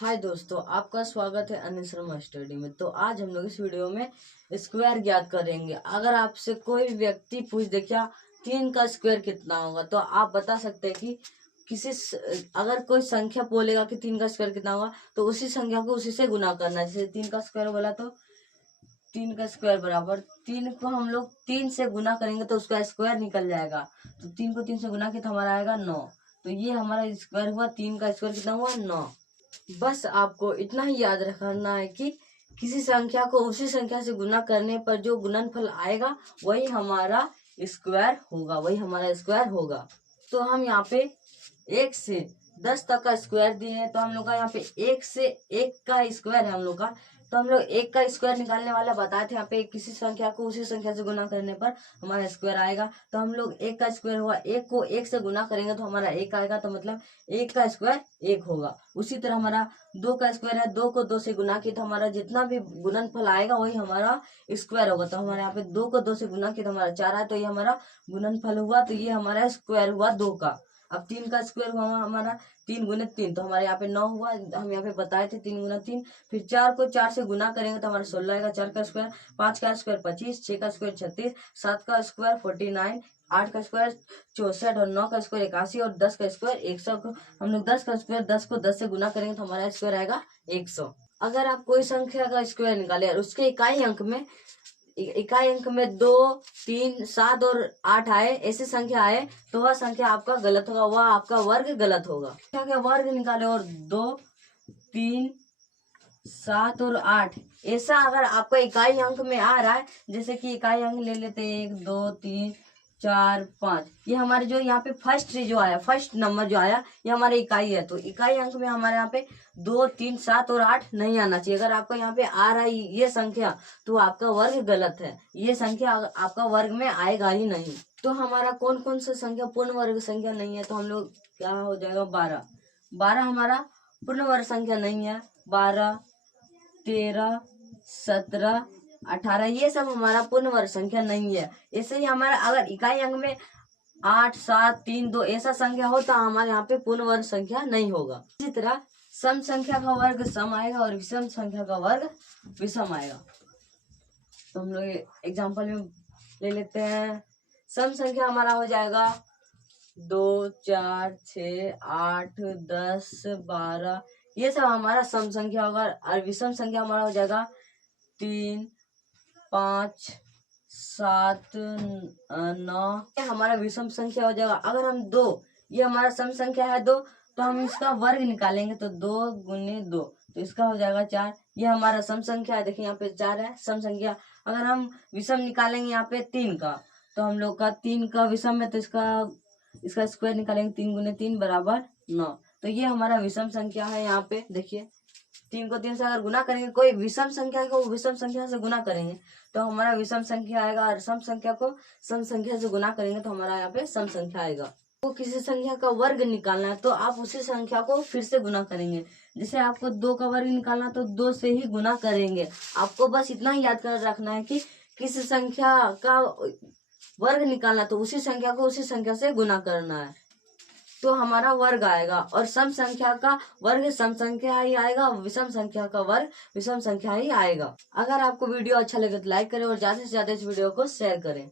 हाय दोस्तों, आपका स्वागत है अनिल शर्मा स्टडी में। तो आज हम लोग इस वीडियो में स्क्वायर ज्ञात करेंगे। अगर आपसे कोई व्यक्ति पूछ दे क्या 3 का स्क्वायर कितना होगा, तो आप बता सकते हैं कि अगर कोई संख्या बोलेगा कि 3 का स्क्वायर कितना होगा, तो उसी संख्या को उसी से गुना करना है। जैसे 3 का स्क्वायर बोला तो 3 का स्क्वायर बराबर 3 को हम लोग 3 से गुना करेंगे तो उसका स्क्वायर निकल जाएगा। तो 3 को 3 से गुना किया तो हमारा आएगा 9। तो ये हमारा स्क्वायर हुआ, 3 का स्क्वायर कितना हुआ 9। बस आपको इतना ही याद रखना है कि किसी संख्या को उसी संख्या से गुना करने पर जो गुणनफल आएगा वही हमारा स्क्वायर होगा। तो हम यहाँ पे 1 से 10 तक का स्क्वायर दिए हैं, तो हम लोग का यहाँ पे 1 से 1 का स्क्वायर है हम लोग का। तो हम लोग 1 का स्क्वायर निकालने वाला बताए थे। यहाँ पे किसी संख्या को उसी संख्या से गुना करने पर हमारा स्क्वायर आएगा। तो हम लोग 1 का स्क्वायर हुआ, 1 को 1 से गुना करेंगे तो हमारा 1 आएगा। तो मतलब 1 का स्क्वायर 1 होगा। उसी तरह हमारा 2 का स्क्वायर है, 2 को 2 से गुना किया तो हमारा जितना भी गुणनफल आएगा वही हमारा स्क्वायर होगा। तो हमारे यहाँ पे 2 को 2 से गुना किया तो हमारा 4 आया, तो ये हमारा गुणनफल हुआ। तो ये हमारा स्क्वायर हुआ 2 का। अब 3 का स्क्वायर हुआ हमारा 3 गुने 3, तो हमारे यहाँ पे 9 हुआ। हम यहाँ पे बताए थे 3 गुना 3। फिर 4 को 4 से गुना करेंगे तो हमारा 16 आएगा। 4 का स्क्वायर, 5 का स्क्वायर 25, 6 का स्क्वायर 36, 7 का स्क्वायर 49, 8 का स्क्वायर 64 और 9 का स्क्वायर 81 और 10 का स्क्वायर 100 को हम लोग 10 का स्क्वायर 10 को 10 से गुना करेंगे तो हमारा स्क्वायर आएगा 100। अगर आप कोई संख्या का स्क्वायर निकाले और उसके इकाई अंक में 2, 3, 7 और 8 आए, ऐसी संख्या आए, तो वह संख्या आपका गलत होगा, वह आपका वर्ग गलत होगा। संख्या के वर्ग निकाले और 2, 3, 7 और 8 ऐसा अगर आपका इकाई अंक में आ रहा है, जैसे कि इकाई अंक ले लेते हैं 1, 2, 3, 4, 5, ये हमारे जो यहाँ पे फर्स्ट नंबर जो आया ये हमारे इकाई है। तो इकाई अंक में हमारे यहाँ पे 2, 3, 7 और 8 नहीं आना चाहिए। अगर आपका यहाँ पे आ रहा है ये संख्या, तो आपका वर्ग गलत है। ये संख्या आपका वर्ग में आएगा ही नहीं। तो हमारा कौन कौन सा संख्या पूर्ण वर्ग संख्या नहीं है, तो हम लोग क्या हो जाएगा 12 हमारा पूर्ण वर्ग संख्या नहीं है। 12, 13, 17, 18 ये सब हमारा पूर्ण वर्ग संख्या नहीं है। ऐसे ही हमारा अगर इकाई अंक में 8, 7, 3, 2 ऐसा संख्या हो तो हमारे यहाँ पे पूर्ण वर्ग संख्या नहीं होगा। इसी तरह सम संख्या का वर्ग सम आएगा और विषम संख्या का वर्ग विषम आएगा। तो हम लोग एग्जाम्पल में ले लेते हैं। सम संख्या हमारा हो जाएगा 2, 4, 6, 8, 10, 12 ये सब हमारा सम संख्या होगा। और विषम संख्या हमारा हो जाएगा 3, 5, 7, 9 ये हमारा विषम संख्या हो जाएगा। अगर हम 2 ये हमारा सम संख्या है 2, तो हम इसका वर्ग निकालेंगे तो 2 गुने 2 तो इसका हो जाएगा 4। ये हमारा सम संख्या है, देखिए यहाँ पे 4 है सम संख्या। अगर हम विषम निकालेंगे यहाँ पे 3 का, तो हम लोग का 3 का विषम है तो इसका स्क्वायर निकालेंगे 3 गुने 3 बराबर 9। तो ये हमारा विषम संख्या है। यहाँ पे देखिए 3 को 3 से अगर गुना करेंगे, कोई विषम संख्या को विषम संख्या से गुना करेंगे तो हमारा विषम संख्या आएगा, और सम संख्या को सम संख्या से गुना करेंगे तो हमारा यहाँ पे सम संख्या आएगा। तो किसी संख्या का वर्ग निकालना है तो आप उसी संख्या को फिर से गुना करेंगे। जैसे आपको 2 का वर्ग निकालना तो 2 से ही गुना करेंगे। आपको बस इतना ही याद कर रखना है कि किसी संख्या का वर्ग निकालना तो उसी संख्या को उसी संख्या से गुना करना है, तो हमारा वर्ग आएगा। और सम संख्या का वर्ग सम संख्या ही आएगा, विषम संख्या का वर्ग विषम संख्या ही आएगा। अगर आपको वीडियो अच्छा लगे तो लाइक करें और ज्यादा से ज्यादा इस वीडियो को शेयर करें।